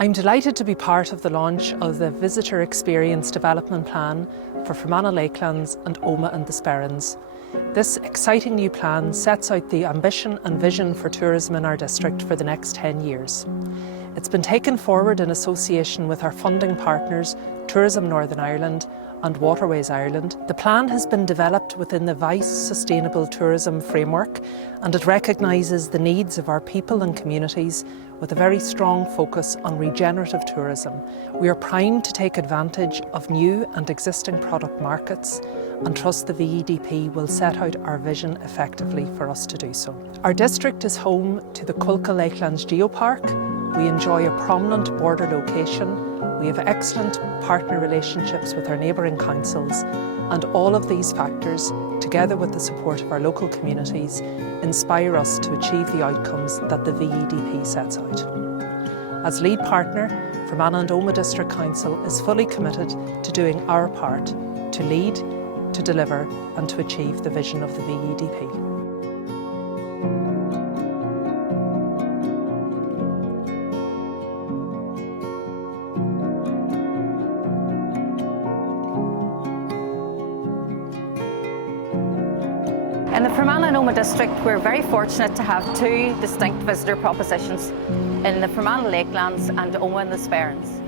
I'm delighted to be part of the launch of the Visitor Experience Development Plan for Fermanagh, Lakelands and Omagh and the Sperrins. This exciting new plan sets out the ambition and vision for tourism in our district for the next 10 years. It's been taken forward in association with our funding partners, Tourism Northern Ireland and Waterways Ireland. The plan has been developed within the VICE Sustainable Tourism Framework, and it recognises the needs of our people and communities with a very strong focus on regenerative tourism. We are primed to take advantage of new and existing product markets and trust the VEDP will set out our vision effectively for us to do so. Our district is home to the Lakelands Geopark. We enjoy a prominent border location. We have excellent partner relationships with our neighbouring councils, and all of these factors, together with the support of our local communities, inspire us to achieve the outcomes that the VEDP sets out. As lead partner, Fermanagh and Omagh District Council is fully committed to doing our part to lead, to deliver and to achieve the vision of the VEDP. In the Fermanagh and Omagh district, we're very fortunate to have two distinct visitor propositions in the Fermanagh Lakelands and Omagh and the Sperrins.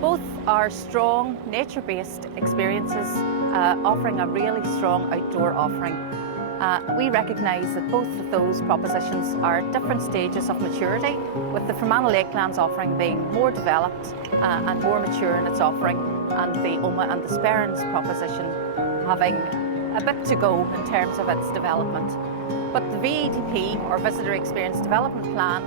Both are strong, nature-based experiences offering a really strong outdoor offering. We recognise that both of those propositions are at different stages of maturity, with the Fermanagh Lakelands offering being more developed and more mature in its offering, and the Omagh and the Sperrins proposition having a bit to go in terms of its development. But the VEDP, or Visitor Experience Development Plan,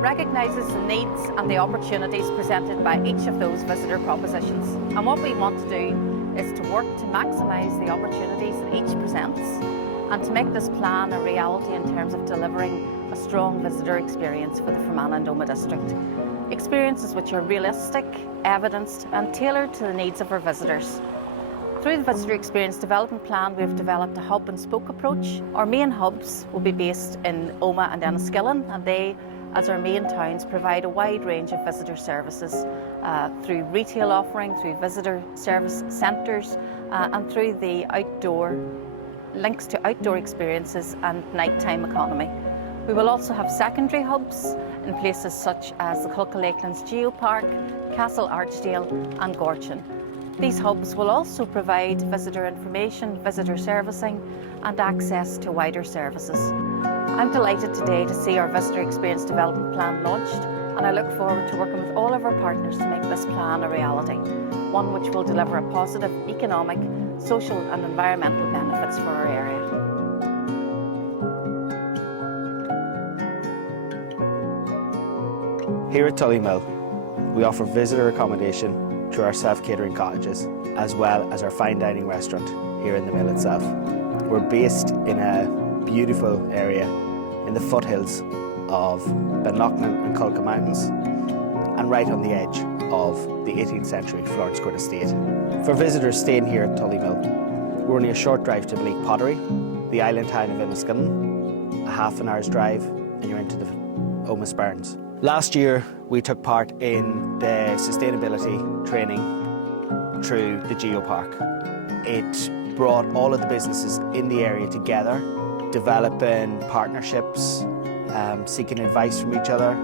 recognises the needs and the opportunities presented by each of those visitor propositions. And what we want to do is to work to maximise the opportunities that each presents and to make this plan a reality in terms of delivering a strong visitor experience for the Fermanagh and Omagh district. Experiences which are realistic, evidenced and tailored to the needs of our visitors. Through the Visitor Experience Development Plan, we've developed a hub and spoke approach. Our main hubs will be based in Omagh and Enniskillen, and they, as our main towns, provide a wide range of visitor services through retail offering, through visitor service centres and through the outdoor links to outdoor experiences and nighttime economy. We will also have secondary hubs in places such as the Lakelands Geopark, Castle Archdale and Gorchin. These hubs will also provide visitor information, visitor servicing and access to wider services. I'm delighted today to see our Visitor Experience Development Plan launched, and I look forward to working with all of our partners to make this plan a reality, one which will deliver a positive economic, social and environmental benefits for our area. Here at Tullymill, we offer visitor accommodation through our self-catering cottages, as well as our fine dining restaurant here in the mill itself. We're based in a beautiful area in the foothills of Lakelands and Culca Mountains, and right on the edge of the 18th century Florence Court Estate. For visitors staying here at Tullymill, we're only a short drive to Bleak Pottery, the island town of Enniskillen, a half an hour's drive and you're into the Omagh Sperrins. Last year we took part in the sustainability training through the Geopark. It brought all of the businesses in the area together, developing partnerships, seeking advice from each other,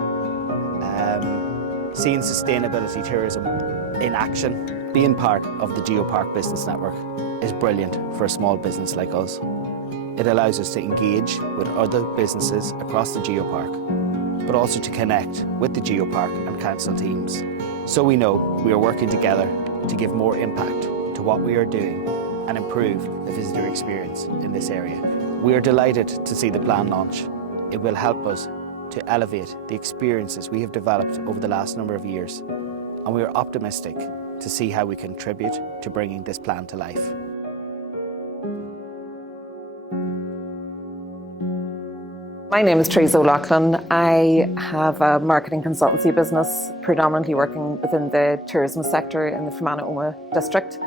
seeing sustainability tourism in action. Being part of the Geopark Business Network is brilliant for a small business like us. It allows us to engage with other businesses across the Geopark, but also to connect with the Geopark and council teams. So we know we are working together to give more impact to what we are doing and improve the visitor experience in this area. We are delighted to see the plan launch. It will help us to elevate the experiences we have developed over the last number of years, and we are optimistic to see how we contribute to bringing this plan to life. My name is Teresa O'Loughlin. I have a marketing consultancy business, predominantly working within the tourism sector in the Fermanagh and Omagh district.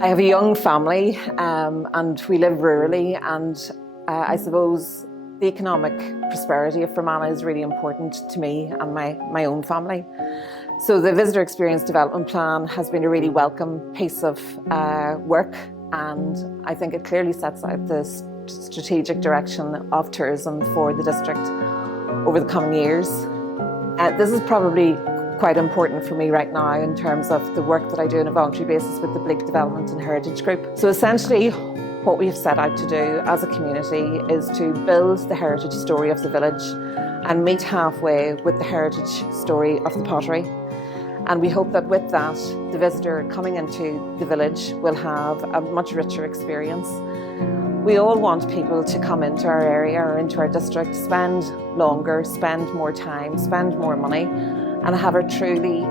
I have a young family and we live rurally, and I suppose The economic prosperity of Fermanagh is really important to me and my own family. So the Visitor Experience Development Plan has been a really welcome piece of work, and I think it clearly sets out the strategic direction of tourism for the district over the coming years. This is probably quite important for me right now in terms of the work that I do on a voluntary basis with the Bleak Development and Heritage Group. So essentially, what we have set out to do as a community is to build the heritage story of the village and meet halfway with the heritage story of the pottery. And we hope that with that, the visitor coming into the village will have a much richer experience. We all want people to come into our area or into our district, spend longer, spend more time, spend more money, and have a truly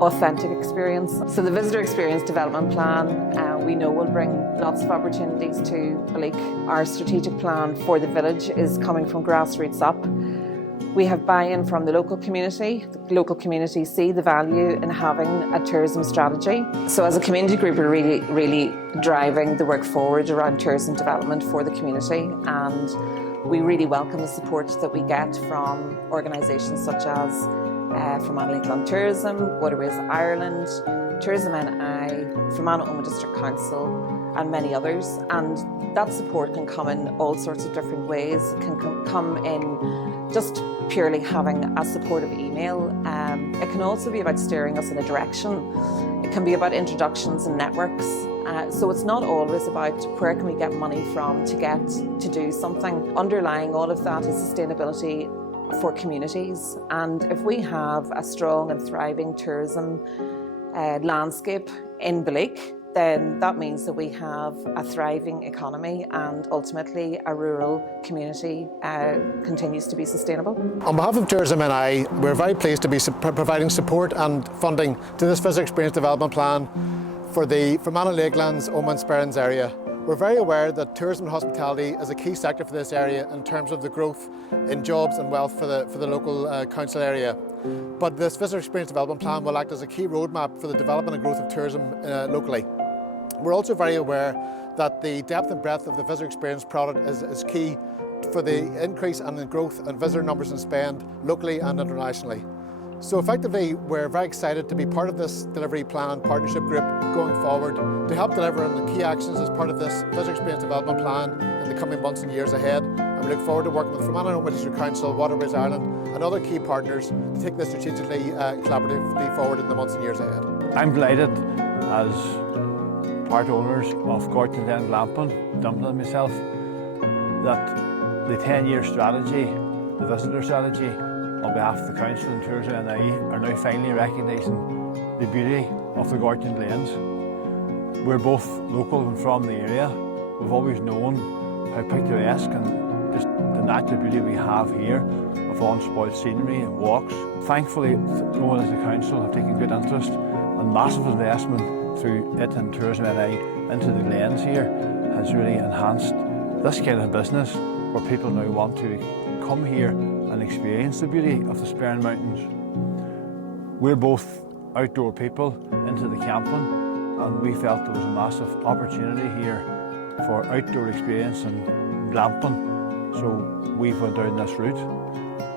authentic experience. So the Visitor Experience Development Plan we know will bring lots of opportunities to Bleak. Our strategic plan for the village is coming from grassroots up. We have buy-in from the local community. The local community see the value in having a tourism strategy. So as a community group, we're really driving the work forward around tourism development for the community, and we really welcome the support that we get from organisations such as Fermanagh Lakeland Tourism, Waterways Ireland, Tourism NI, Fermanagh and Omagh District Council, and many others. And that support can come in all sorts of different ways. It can come in just purely having a supportive email. It can also be about steering us in a direction. It can be about introductions and networks. So it's not always about where can we get money from to do something. Underlying all of that is sustainability for communities. And if we have a strong and thriving tourism landscape in Bleak, then that means that we have a thriving economy, and ultimately a rural community continues to be sustainable. On behalf of Tourism NI, we're very pleased to be providing support and funding to this Visitor Experience Development Plan for the Fermanagh, Lakelands, Omagh and Sperrins area. We're very aware that tourism and hospitality is a key sector for this area in terms of the growth in jobs and wealth for the local council area. But this Visitor Experience Development Plan will act as a key roadmap for the development and growth of tourism locally. We're also very aware that the depth and breadth of the visitor experience product is key for the increase and the growth in visitor numbers and spend locally and internationally. So effectively, we're very excited to be part of this delivery plan and partnership group going forward to help deliver on the key actions as part of this Visitor Experience Development Plan in the coming months and years ahead. And we look forward to working with Fermanagh and Omagh District Council, Waterways Ireland and other key partners to take this strategically, collaboratively forward in the months and years ahead. I'm delighted as part owners of Gorton Glen Glamping, Dublin myself, that the 10-year strategy, the visitor strategy, on behalf of the Council and Tourism NI are now finally recognising the beauty of the Gorton Glens. We're both local and from the area. We've always known how picturesque and just the natural beauty we have here of unspoiled scenery and walks. Thankfully, Omagh as the Council have taken good interest and massive investment through it and Tourism NI into the Glens here has really enhanced this kind of business where people now want to come here and experience the beauty of the Sperrin Mountains. We're both outdoor people into the camping, and we felt there was a massive opportunity here for outdoor experience and glamping, so we went down this route,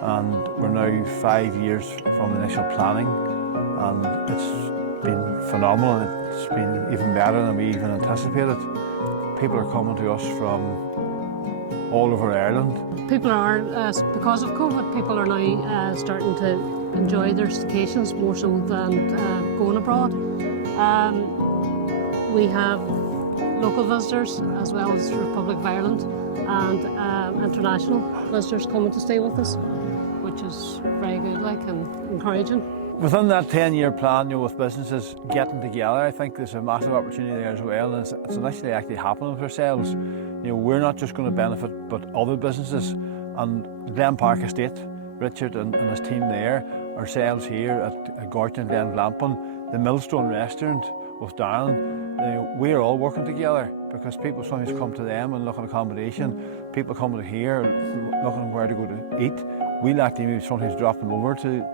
and we're now 5 years from the initial planning, and it's been phenomenal. It's been even better than we even anticipated. People are coming to us from all over Ireland. People are, because of COVID, people are now starting to enjoy their staycations more so than going abroad. We have local visitors as well as the Republic of Ireland and international visitors coming to stay with us, which is very good and encouraging. Within that 10-year plan, with businesses getting together, I think there's a massive opportunity there as well, and it's initially actually happening for ourselves. We're not just going to benefit, but other businesses. And Glen Park Estate, Richard and his team there, ourselves here at Gorton Glen Glamping, the Millstone Restaurant with Darren, we're all working together because people sometimes come to them and look at accommodation. People come to here looking where to go to eat. We'll actually maybe sometimes drop them over to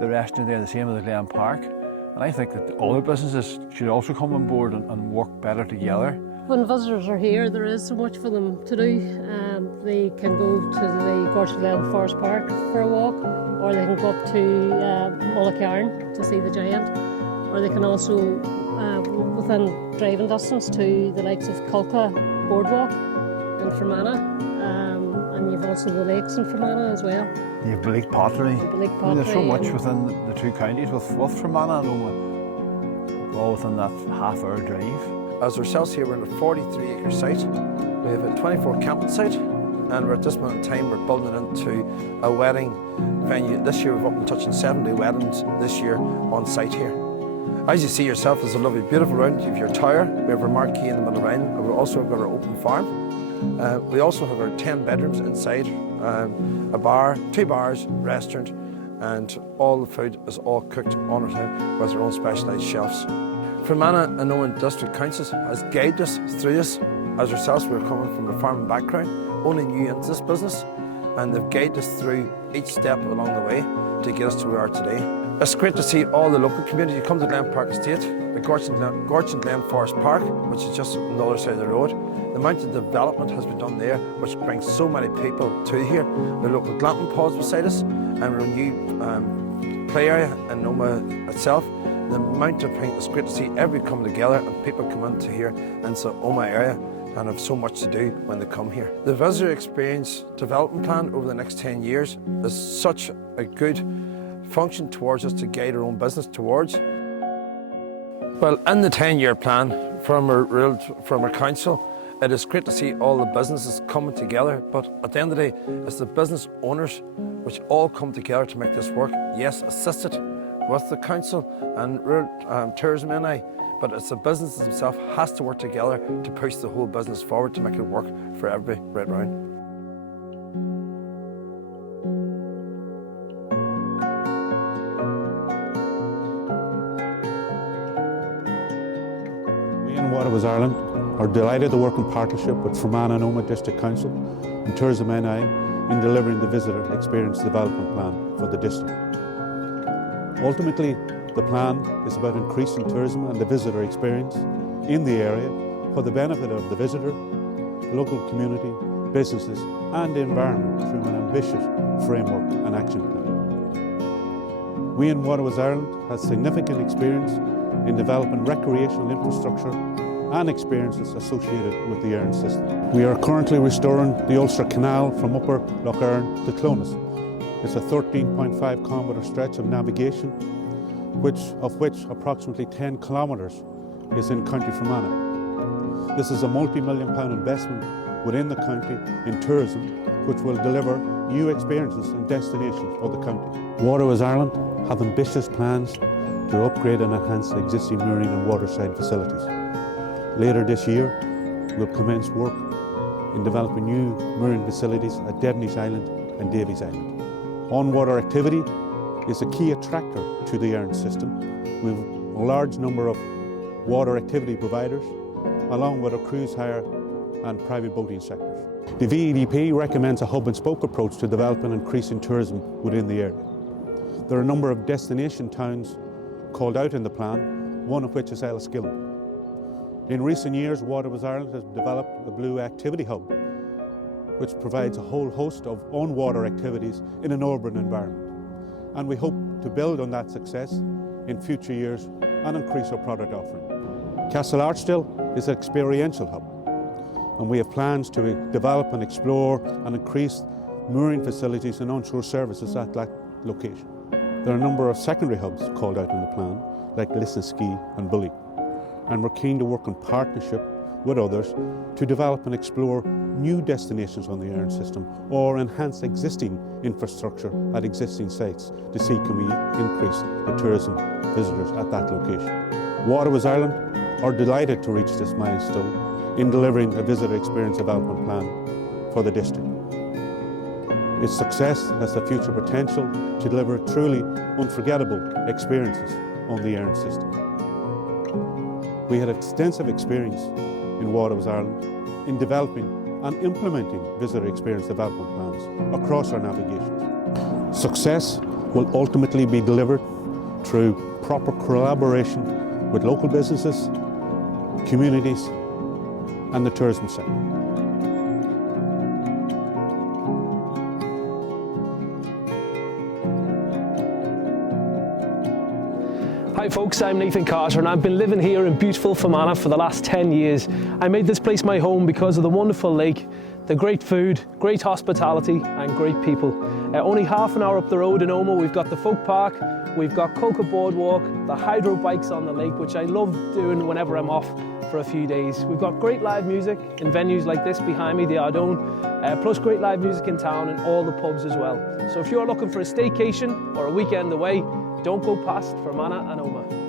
the restaurant there, the same as the Glen Park. And I think that other businesses should also come on board and work better together. When visitors are here, there is so much for them to do. They can go to the Lakelands Forest Park for a walk, or they can go up to Lakelands to see the giant, or they can also, within driving distance, to the likes of Culca Boardwalk in Fermanagh, and you've also the lakes in Fermanagh as well. You've Lake Pottery. There's so much within the two counties with Fermanagh and Omagh, all within that half-hour drive. As ourselves here, we're on a 43-acre site. We have a 24 camping site, and we're at this moment in time we're building it into a wedding venue. This year we've up and touching 70 weddings this year on site here. As you see yourself, there's a lovely, beautiful round. You have your tower, we have our marquee in the middle round, and we've also got our open farm. We also have our 10 bedrooms inside, a bar, 2 bars, restaurant, and all the food is all cooked on our town with our own specialised chefs. Fermanagh and Omagh District Council has guided us through this. As ourselves, we're coming from a farming background, only new into this business, and they've guided us through each step along the way to get us to where we are today. It's great to see all the local community. You come to Glen Park Estate, the Gorchin Glen Forest Park, which is just on the other side of the road. The amount of development has been done there, which brings so many people to here. The local glamping pods beside us, and a new play area in Omagh itself. The amount of things, it's great to see everybody come together and people come into here into the Omagh area and have so much to do when they come here. The visitor experience development plan over the next 10 years is such a good function towards us to guide our own business towards. Well, in the 10-year plan from our council, it is great to see all the businesses coming together, but at the end of the day, it's the business owners which all come together to make this work. Yes, assisted with the council and tourism NI, but it's the businesses themselves has to work together to push the whole business forward to make it work for everybody right round. We in Waterways Ireland are delighted to work in partnership with Fermanagh and Omagh District Council and Tourism NI in delivering the Visitor Experience Development Plan for the district. Ultimately, the plan is about increasing tourism and the visitor experience in the area for the benefit of the visitor, the local community, businesses and the environment through an ambitious framework and action plan. We in Waterways Ireland have significant experience in developing recreational infrastructure and experiences associated with the Earn system. We are currently restoring the Ulster Canal from Upper Lough Erne to Clonus. It's a 13.5 kilometre stretch of navigation, of which approximately 10 kilometres is in County Fermanagh. This is a multi-million pound investment within the county in tourism, which will deliver new experiences and destinations for the county. Waterways Ireland have ambitious plans to upgrade and enhance existing marine and waterside facilities. Later this year, we'll commence work in developing new marine facilities at Devenish Island and Davies Island. On-water activity is a key attractor to the Earn system. We have a large number of water activity providers, along with a cruise hire and private boating sectors. The VEDP recommends a hub-and-spoke approach to developing and increasing tourism within the area. There are a number of destination towns called out in the plan, one of which is Enniskillen. In recent years, Waterways Ireland has developed a Blue Activity Hub, which provides a whole host of on-water activities in an urban environment. And we hope to build on that success in future years and increase our product offering. Castle Archdale is an experiential hub, and we have plans to develop and explore and increase mooring facilities and onshore services at that location. There are a number of secondary hubs called out in the plan, like Lisnaskea and Bully, and we're keen to work in partnership with others to develop and explore new destinations on the Earn system or enhance existing infrastructure at existing sites to see can we increase the tourism visitors at that location. Waterways Ireland are delighted to reach this milestone in delivering a visitor experience development plan for the district. Its success has the future potential to deliver truly unforgettable experiences on the Earn system. We had extensive experience in Waterways Ireland in developing and implementing visitor experience development plans across our navigations. Success will ultimately be delivered through proper collaboration with local businesses, communities and the tourism sector. Hi folks, I'm Nathan Carter and I've been living here in beautiful Fermanagh for the last 10 years. I made this place my home because of the wonderful lake, the great food, great hospitality and great people. Only half an hour up the road in Omagh we've got the folk park, we've got Coca Boardwalk, the hydro bikes on the lake which I love doing whenever I'm off for a few days. We've got great live music in venues like this behind me, the Ardone, plus great live music in town and all the pubs as well. So if you're looking for a staycation or a weekend away, don't go past Fermanagh and Omagh.